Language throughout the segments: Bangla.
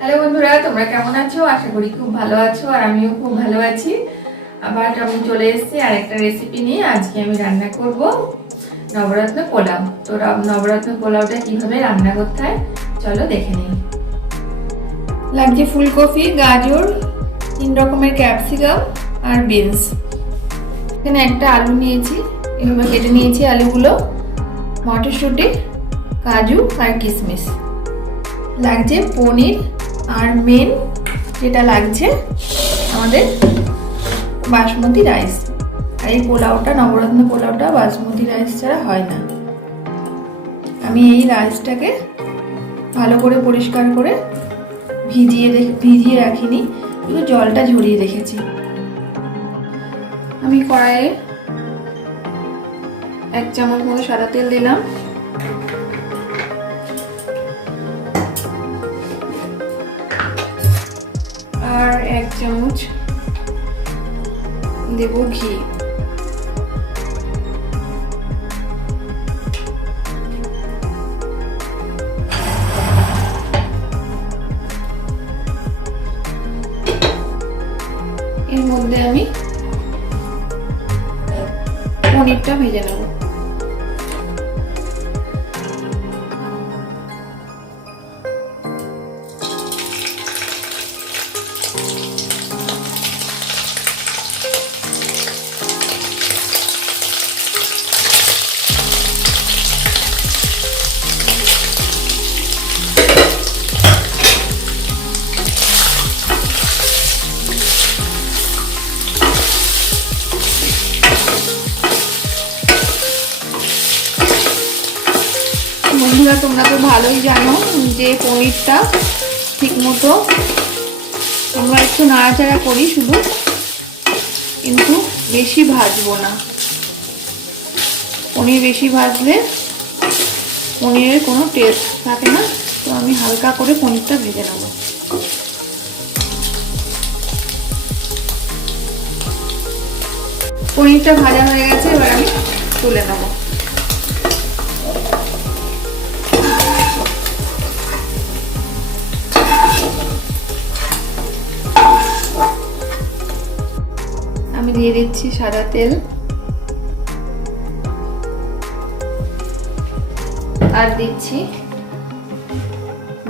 হ্যালো বন্ধুরা, তোমরা কেমন আছো? আশা করি খুব ভালো আছো আর আমিও খুব ভালো আছি। আবার আমি চলে এসেছি আরেকটা রেসিপি নিয়ে। আজকে আমি রান্না করব নবরত্ন পোলাও। তো নবরত্ন পোলাওটা কিভাবে রান্না করতে হয় চলো দেখে নিই। লাগছে ফুলকপি, গাজর, 3 রকমের ক্যাপসিকাম আর বিনস। এখানে একটা আলু নিয়েছি, এভাবে কেটে নিয়েছি আলুগুলো, মটরশুঁটি, কাজু আর কিশমিশ। লাগছে পনির আর মেন যেটা লাগছে আমাদের বাসমতি রাইস। আর এই পোলাওটা, নবরত্ন পোলাওটা বাসমতি রাইস ছাড়া হয় না। আমি এই রাইসটাকে ভালো করে পরিষ্কার করে ভিজিয়ে রাখিনি, শুধু জলটা ঝরিয়ে রেখেছি। আমি কড়াইয়ে 1 চামচ মতো সাদা তেল দিলাম, আর 1 চামচ দেব ঘি। এর মধ্যে আমি পনিরটা ভেজে নেব। বন্ধুরা, তোমরা তো ভালোই জানো যে পনিরটা ঠিক মতো আমরা একটু নাড়াচাড়া করি শুধু, কিন্তু বেশি ভাজবো না। পনির বেশি ভাজলে পনিরের কোনো টেস্ট থাকে না। তো আমি হালকা করে পনিরটা ভেজে নেব। পনিরটা ভাজা হয়ে গেছে, এবার আমি তুলে নেব। আমি দিয়ে দিচ্ছি সাদা তেল আর দিচ্ছি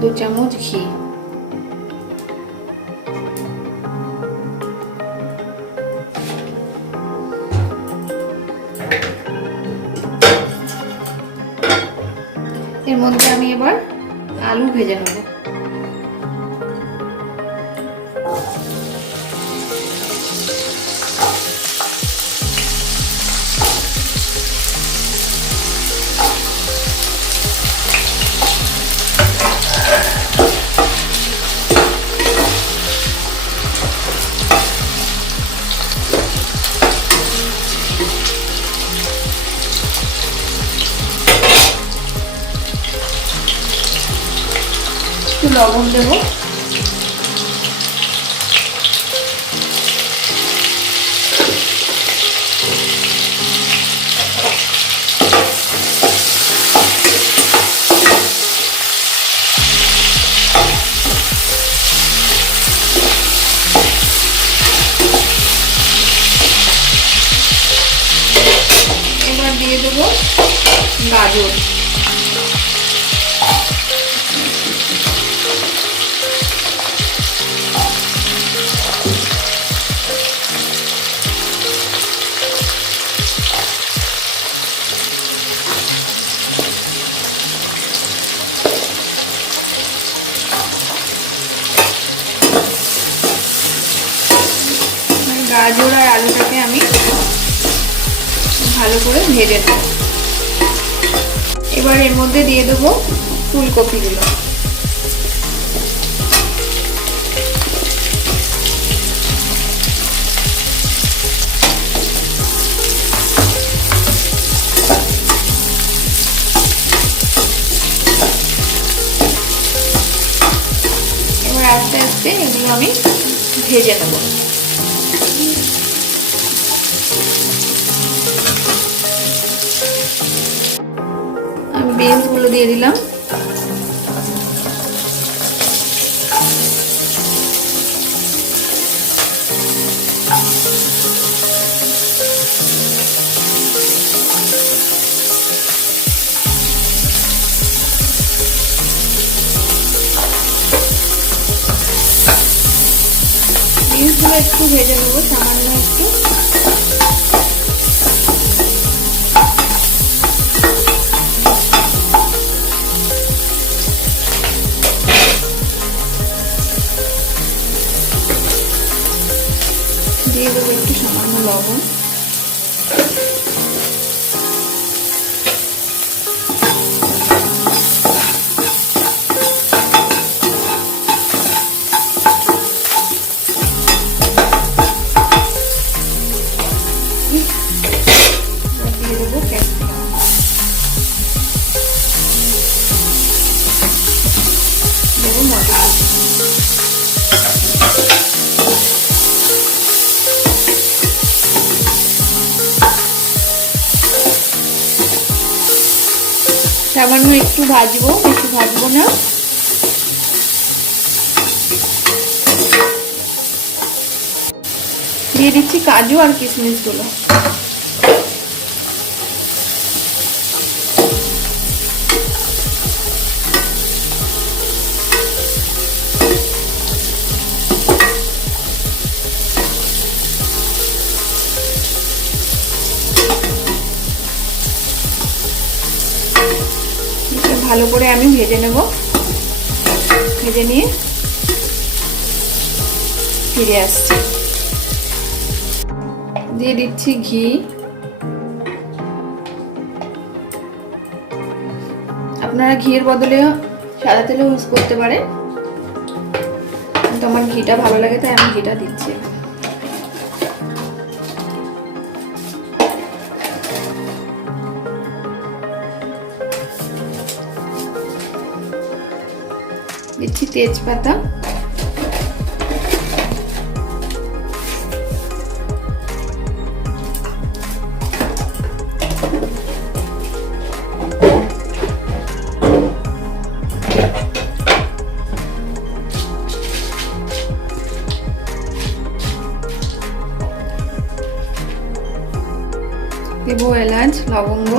2 চামচ ঘি। এর মধ্যে আমি এবার আলু ভেজে নেব। একটু লবণ দেব, এবার দিয়ে দেব গাজর। গাজর আর আলুটাকে আমি ভালো করে ভেজে নেব। এবার এর মধ্যে দিয়ে দেবো ফুলকপিগুলো। এবার আস্তে আস্তে এগুলো আমি ভেজে নেব। আমি বিনসগুলো দিয়ে দিলাম। বিনসগুলো একটু ভেজে নেবো, সামান্য একটু। দিয়ে দেবো একটু সামান্য লবণ। সামান্য একটু ভাজবো, বেশি ভাজবো না। দিয়ে দিচ্ছি কাজু আর কিশমিশ গুলো। ভালো করে আমি ভেজে নেব। ভেজে নিয়ে ফিরে আসছি। দিয়ে দিচ্ছি ঘি। আপনারা ঘিয়ের বদলে সাদা তেলও ইউজ করতে পারেন, কিন্তু আমার ঘিটা ভালো লাগে তাই আমি ঘিটা দিচ্ছি। দিচ্ছি তেজপাতা। দেব এলাচ, লবঙ্গ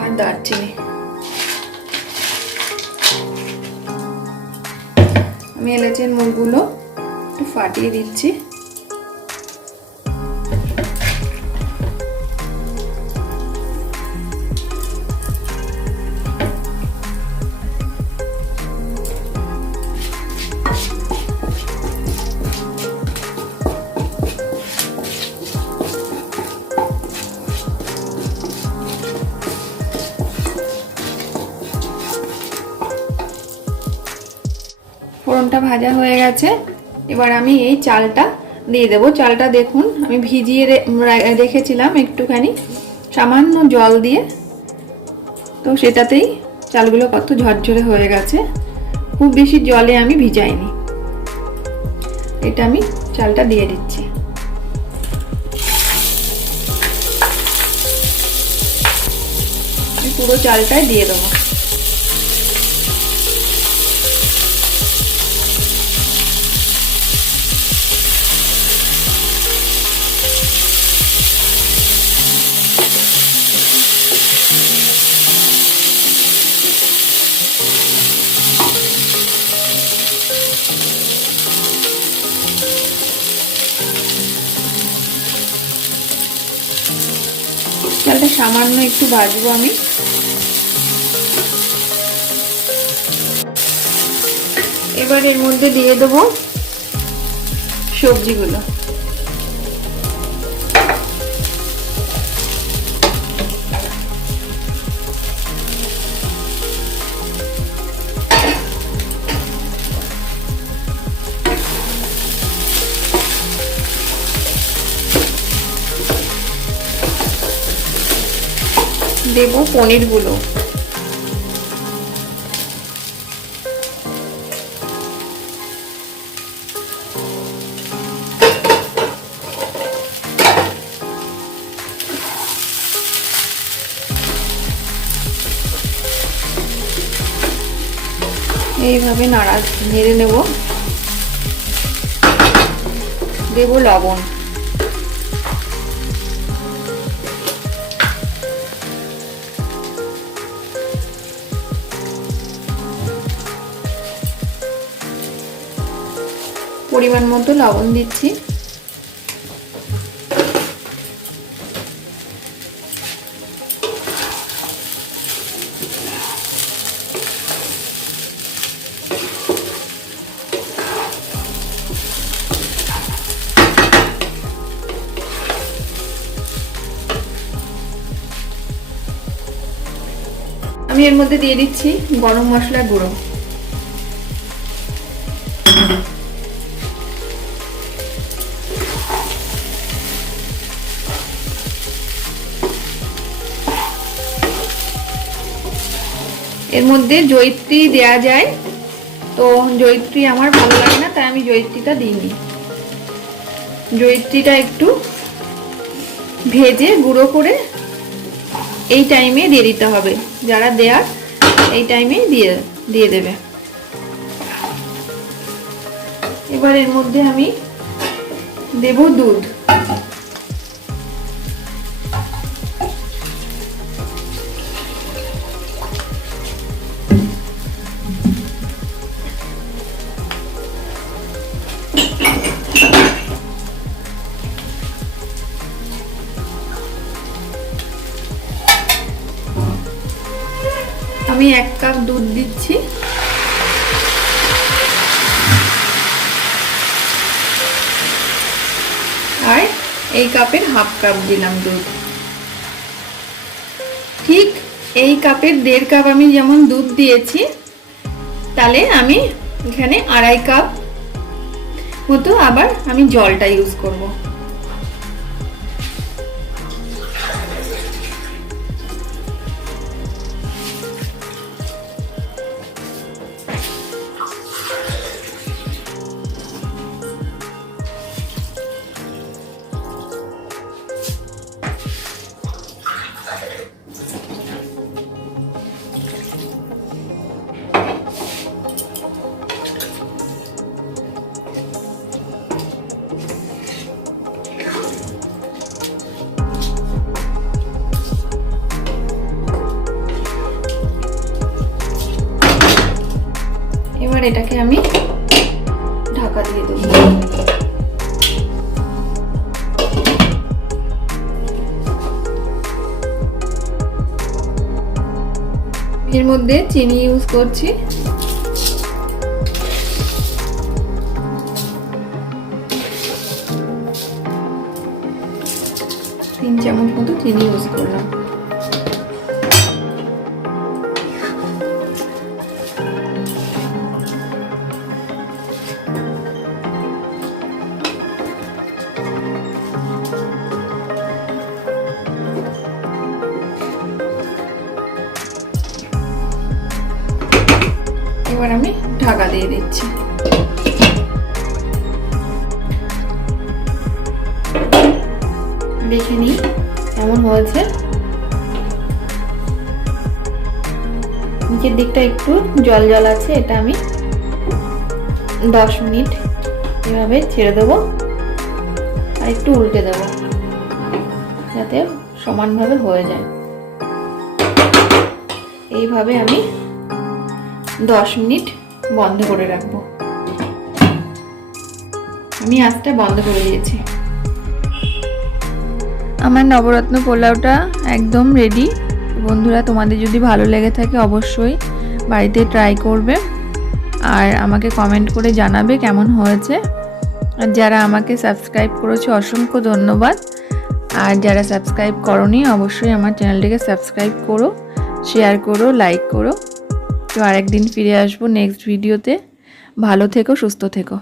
আর দারচিনি। আমি এলাচের মুখগুলো একটু ফাটিয়ে দিচ্ছি। ফোড়নটা ভাজা হয়ে গেছে, এবার আমি এই চালটা দিয়ে দেবো। চালটা দেখুন আমি ভিজিয়ে রেখেছিলাম একটুখানি সামান্য জল দিয়ে, তো সেটাতেই চালগুলো কত ঝরঝরে হয়ে গেছে। খুব বেশি জলে আমি ভিজাইনি। এটা আমি চালটা দিয়ে দিচ্ছি। পুরো চালটাই দিয়ে দেবো। চালটা সামান্য একটু ভাজবো আমি। এবার এর মধ্যে দিয়ে দেবো সবজিগুলো। দেব পনিরগুলো। এইভাবে নেড়ে নেব। দেব লবণ। পরিমাণ মতো লবণ দিচ্ছি। আমি এর মধ্যে দিয়ে দিচ্ছি গরম মশলা গুঁড়ো। এর মধ্যে জয়িত্রী দেয়া যায়, তো জয়িত্রী আমার ভালো লাগে না, তাই আমি জয়িত্রীটা দিইনি। জয়িত্রীটা একটু ভেজে গুঁড়ো করে এই টাইমে দিয়ে দিতে হবে, যারা দেয়ার এই টাইমে দিয়ে দেবে। এবার এর মধ্যে আমি দেব দুধ। আমি 1 কাপ দুধ দিচ্ছি। আর এই কাপের হাফ কাপ দিলাম দুধ। ঠিক এই কাপের 1.5 কাপ আমি যেমন দুধ দিয়েছি, তাহলে আমি এখানে 2.5 কাপ মতো আবার আমি জলটা ইউজ করব। এবার এটাকে আমি ঢাকা দিয়ে দেব। এর মধ্যে চিনি ইউজ করছি। 3 চামচ মতো চিনি ইউজ করলাম। এবার আমি ঢাকা দিয়ে দিচ্ছি। দেখে নিই কেমন হয়েছে। নিচের দিকটা একটু জল জল আছে, এটা আমি 10 মিনিট এভাবে ছেড়ে দেবো আর একটু উল্টে দেবো, যাতে সমানভাবে হয়ে যায়। এইভাবে আমি 10 মিনিট বন্ধ করে রাখবো। আমি আঁচটা বন্ধ করে দিয়েছি। আমার নবরত্ন পোলাওটা একদম রেডি। বন্ধুরা, তোমাদের যদি ভালো লেগে থাকে অবশ্যই বাড়িতে ট্রাই করবে আর আমাকে কমেন্ট করে জানাবে কেমন হয়েছে। আর যারা আমাকে সাবস্ক্রাইব করেছে অসংখ্য ধন্যবাদ। আর যারা সাবস্ক্রাইব করোনি অবশ্যই আমার চ্যানেলটিকে সাবস্ক্রাইব করো, শেয়ার করো, লাইক করো। তো আরেকদিন ফিরে আসবো নেক্সট ভিডিওতে। ভালো থেকো, সুস্থ থেকো।